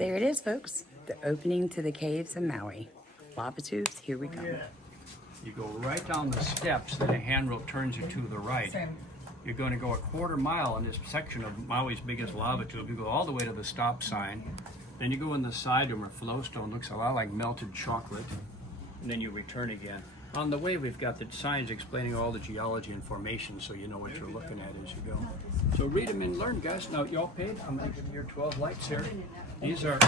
There it is, folks. The opening to the caves in Maui. Lava tubes, here we go. You go right down the steps, then a handrail turns you to the right. You're going to go a quarter mile in this section of Maui's biggest lava tube. You go all the way to the stop sign. Then you go in the side room where flowstone looks a lot like melted chocolate. And then you return again. On the way, we've got the signs explaining all the geology and formation so you know what you're looking at as you go. So read them and learn, guys. Now, y'all paid? I'm going to give you your 12 lights here. These are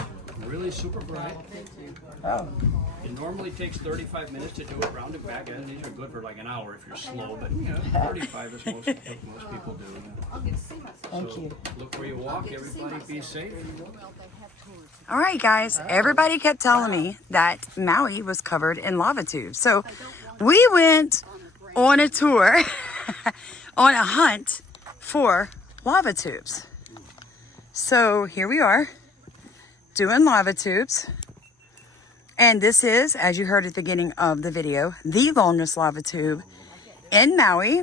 really super bright. Oh. It normally takes 35 minutes to do it round and back, and these are good for like an hour if you're slow, but you know, 35 is most people do. Thank you. Look where you walk, everybody be safe. All right, guys. Everybody kept telling me that Maui was covered in lava tubes. So we went on a tour, on a hunt for lava tubes. So here we are doing lava tubes. And this is, as you heard at the beginning of the video, the longest lava tube in Maui.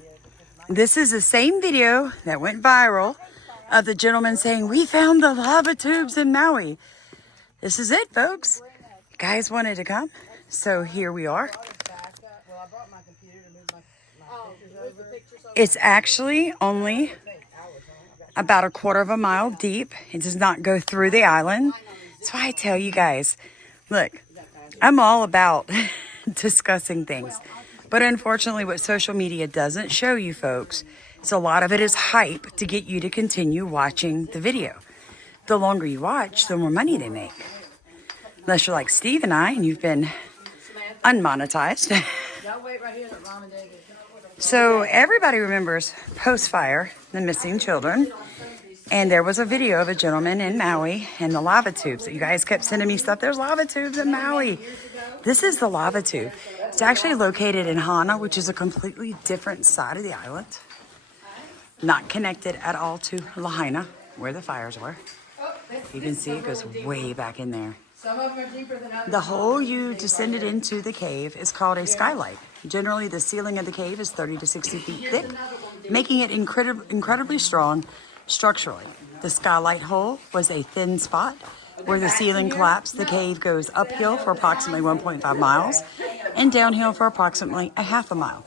This is the same video that went viral of the gentleman saying, "We found the lava tubes in Maui." This is it, folks. You guys wanted to come, so here we are. It's actually only about a quarter of a mile deep. It does not go through the island. That's why I tell you guys, look, I'm all about discussing things. But unfortunately, what social media doesn't show you folks is a lot of it is hype to get you to continue watching the video. The longer you watch, the more money they make. Unless you're like Steve and I and you've been unmonetized. So everybody remembers post-fire, the missing children. And there was a video of a gentleman in Maui and the lava tubes. You guys kept sending me stuff. There's lava tubes in Maui. This is the lava tube. It's actually located in Hana, which is a completely different side of the island. Not connected at all to Lahaina, where the fires were. You can see it goes way back in there. The hole you descended into the cave is called a skylight. Generally, the ceiling of the cave is 30 to 60 feet thick, making it incredibly strong structurally. The skylight hole was a thin spot where the ceiling collapsed. The cave goes uphill for approximately 1.5 miles and downhill for approximately a half a mile.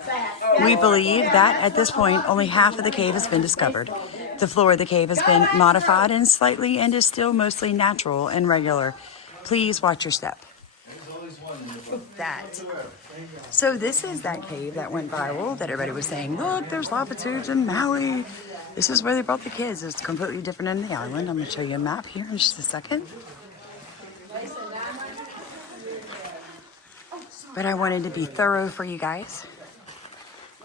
We believe that at this point, only half of the cave has been discovered. The floor of the cave has been modified and slightly and is still mostly natural and regular. Please watch your step. That. So this is that cave that went viral that everybody was saying, look, there's lava tubes in Maui. This is where they brought the kids. It's completely different in the island. I'm going to show you a map here in just a second. But I wanted to be thorough for you guys.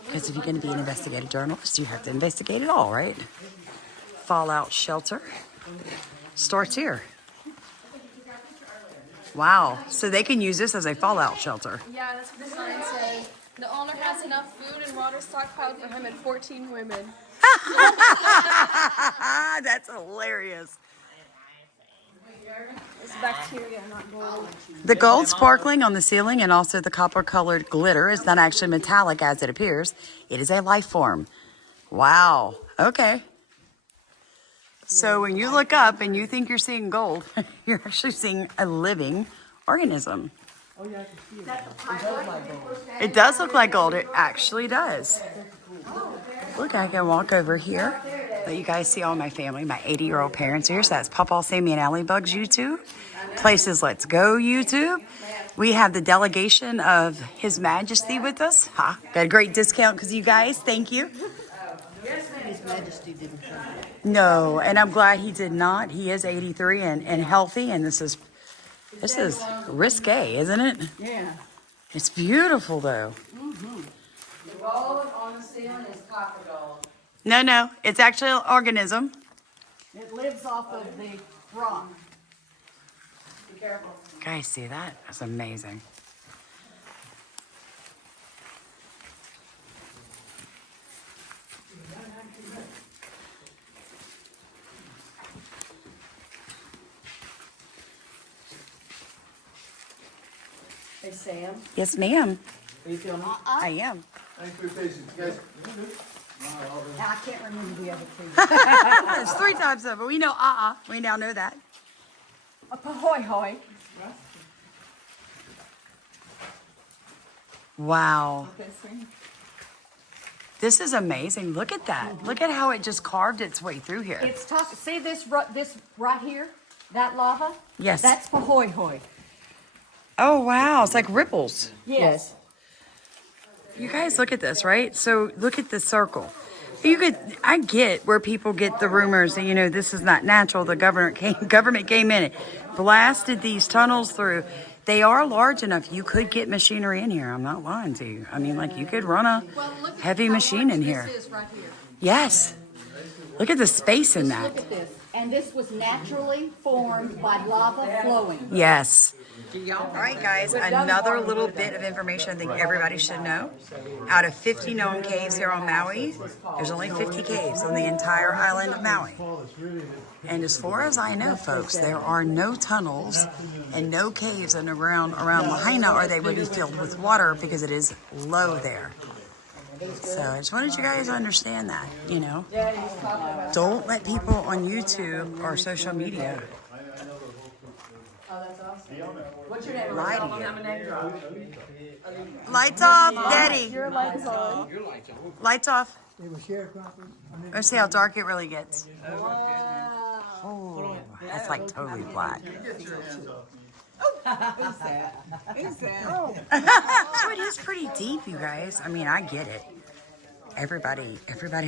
Because if you're going to be an investigative journalist, you have to investigate it all, right? Fallout shelter starts here. Wow. So they can use this as a fallout shelter. Yeah, that's what the sign says. The owner has enough food and water stockpiled for him and 14 women. That's hilarious. It's bacteria, not gold. The gold sparkling on the ceiling and also the copper-colored glitter is not actually metallic as it appears. It is a life form. Wow. Okay. So when you look up and you think you're seeing gold, you're actually seeing a living organism. It does look like gold. It actually does. Look, I can walk over here. Let you guys see all my family. My 80-year-old parents are here. So that's Papa, Sammy, and Allie Bugs YouTube. Places Let's Go YouTube. We have the delegation of His Majesty with us. Ha, got a great discount because you guys. Thank you. His Majesty didn't come. No, and I'm glad he did not. He is 83 and healthy, and this is risque, isn't it? Yeah. It's beautiful, though. Mm-hmm. The gold on the ceiling is copper gold. No, it's actually an organism. It lives off of the rock. Be careful. Guys, see that? That's amazing. Hey, Sam. Yes, ma'am. Are you feeling I am. Thanks for your patience, guys. I can't remember the other two. There's 3 types of it. We know We now know that. A pahoihoi. Wow. This is amazing. Look at that. Look at how it just carved its way through here. It's tough. See this right here? That lava? Yes. That's pahoihoi. Oh, wow. It's like ripples. Yes. You guys look at this, right? So look at the circle. I get where people get the rumors that, you know, this is not natural. The government came in it, blasted these tunnels through. They are large enough. You could get machinery in here. I'm not lying to you. I mean, like, you could run a heavy machine in here. This is right here. Yes. Look at the space in that. Look at this. And this was naturally formed by lava flowing. Yes. All right, guys, another little bit of information I think everybody should know. Out of 50 known caves here on Maui, there's only 50 caves on the entire island of Maui. And as far as I know, folks, there are no tunnels and no caves underground around Lahaina, or they would be filled with water because it is low there. So I just wanted you guys to understand that, you know. Don't let people on YouTube or social media lie to you. Lights off, Daddy. Your light is on. Lights off. Let's see how dark it really gets. Oh, that's like totally black. So it is pretty deep, you guys. I mean, I get it. Everybody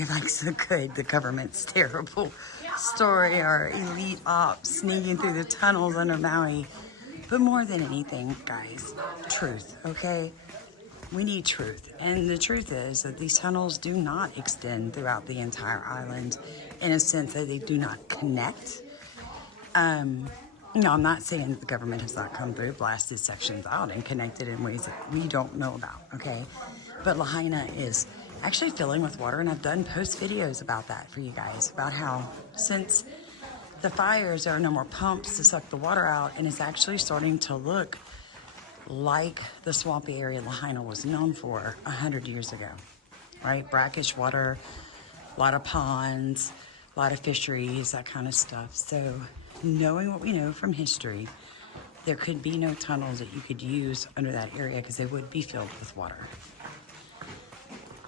likes the good, the government's terrible story or elite ops sneaking through the tunnels under Maui. But more than anything, guys, truth, okay? We need truth. And the truth is that these tunnels do not extend throughout the entire island in a sense that they do not connect. No, I'm not saying that the government has not come through, blasted sections out and connected in ways that we don't know about, okay? But Lahaina is actually filling with water, and I've done post videos about that for you guys, about how since the fires, there are no more pumps to suck the water out, and it's actually starting to look like the swampy area Lahaina was known for 100 years ago, right? Brackish water, a lot of ponds, a lot of fisheries, that kind of stuff. So knowing what we know from history, there could be no tunnels that you could use under that area because they would be filled with water.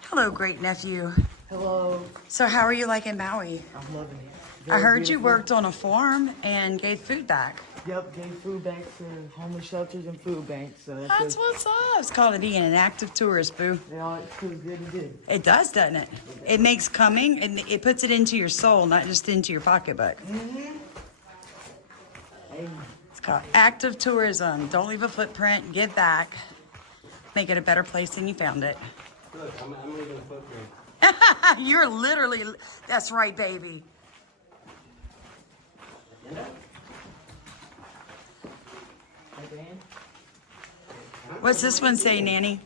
Hello, great nephew. Hello. So how are you liking Maui? I'm loving it. I heard you worked on a farm and gave food back. Yep, gave food banks to homeless shelters and food banks. So That's what's up. It's called being an active tourist, boo. Yeah, it feels good and good. It does, doesn't it? It makes coming, and it puts it into your soul, not just into your pocketbook. Mm-hmm. Hey, It's called active tourism. Don't leave a footprint. Give back. Make it a better place than you found it. Look, I'm leaving a footprint. You're literally, that's right, baby. hey, Dan. What's this one say, Nanny?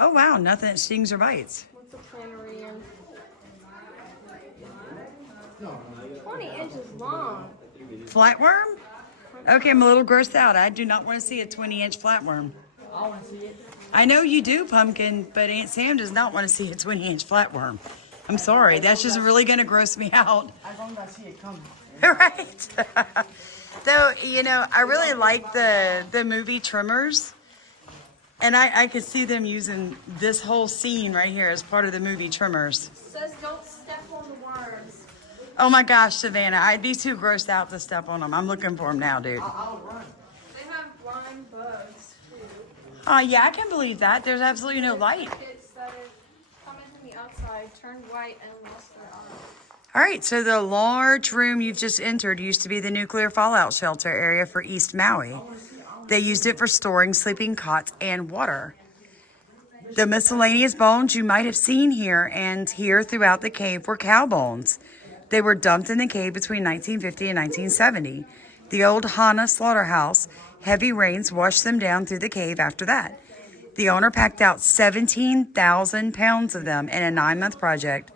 Oh, wow, nothing that stings or bites. What's a planarian? 20 inches long. Flatworm? Okay, I'm a little grossed out. I do not want to see a 20-inch flatworm. I want to see it. I know you do, Pumpkin, but Aunt Sam does not want to see a 20-inch flatworm. I'm sorry. That's just really going to gross me out. As long as I see it coming. Right. Though, you know, I really like the movie Tremors. And I could see them using this whole scene right here as part of the movie Tremors. Says don't step on the worms. Oh my gosh, Savannah, I'd be too grossed out to step on them. I'm looking for them now, dude. I'll run. They have blind bugs too. Oh, yeah, I can believe that. There's absolutely no light. Kids that are coming from the outside turn white and lost their eyes. All right, so the large room you've just entered used to be the nuclear fallout shelter area for East Maui. They used it for storing sleeping cots and water. The miscellaneous bones you might have seen here and here throughout the cave were cow bones. They were dumped in the cave between 1950 and 1970. The old Hana slaughterhouse, heavy rains washed them down through the cave after that. The owner packed out 17,000 pounds of them in a 9-month project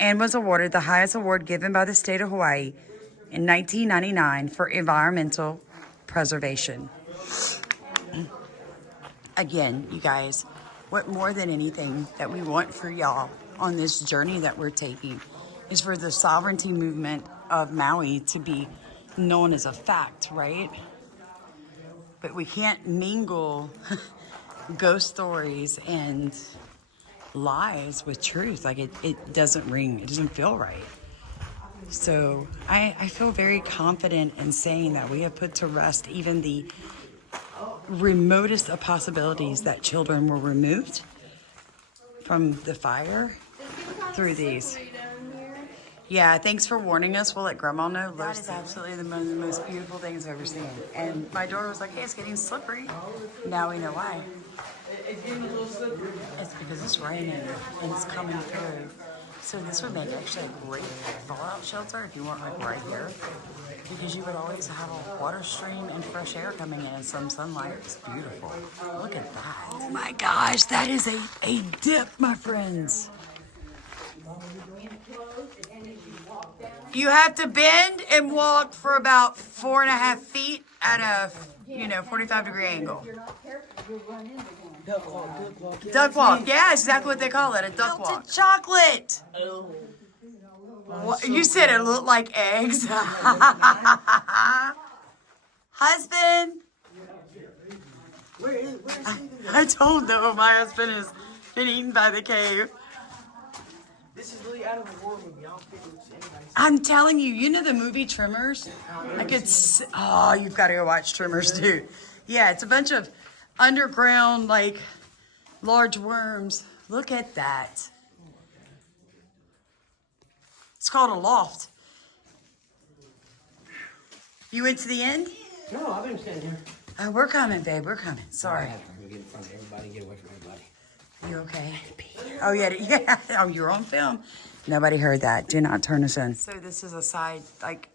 and was awarded the highest award given by the state of Hawaii in 1999 for environmental preservation. Again, you guys, what more than anything that we want for y'all on this journey that we're taking is for the sovereignty movement of Maui to be known as a fact, right? But we can't mingle ghost stories and lies with truth. Like it doesn't ring, it doesn't feel right. So I feel very confident in saying that we have put to rest even the remotest of possibilities that children were removed from the fire through these. Yeah, thanks for warning us. We'll let Grandma know. That is absolutely the most beautiful things I've ever seen. And my daughter was like, hey, it's getting slippery. Now we know why. It's getting a little slippery. It's because it's raining and it's coming through. So this would make actually a great fallout shelter if you weren't like right here. Because you would always have a water stream and fresh air coming in and some sunlight. It's beautiful. Look at that. Oh my gosh, that is a dip, my friends. You have to bend and walk for about 4.5 feet at a 45-degree angle. Duck walk. Duck walk, yeah, exactly what they call it, a duck walk. Melted chocolate. What, you said it looked like eggs. Husband. Where is I told them my husband has been eaten by the cave. This is really out of the world movie. I don't think it's anybody. I'm telling you, you know the movie Tremors? You've got to go watch Tremors, dude. Yeah, it's a bunch of underground, like, large worms. Look at that. It's called a loft. You went to the end? No, I've been standing here. Oh, we're coming, babe. We're coming. Sorry. I have to get in front of everybody, get away from everybody. You okay? Oh, yeah. Oh, you're on film. Nobody heard that. Do not turn us in. So this is a side, like,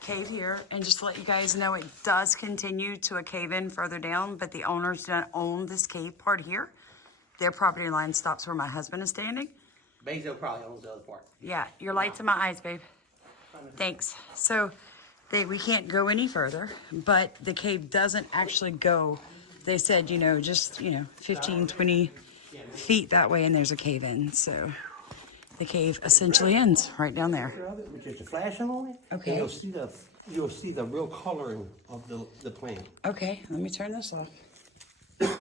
cave here. And just to let you guys know, it does continue to a cave in further down, but the owners don't own this cave part here. Their property line stops where my husband is standing. Bezo probably owns the other part. Yeah, your light's in my eyes, babe. Thanks. So we can't go any further, but the cave doesn't actually go. They said, just, 15, 20 feet that way, and there's a cave in. So the cave essentially ends right down there. Just a flashing on it. Okay. And you'll see the real coloring of the plant. Okay, let me turn this off.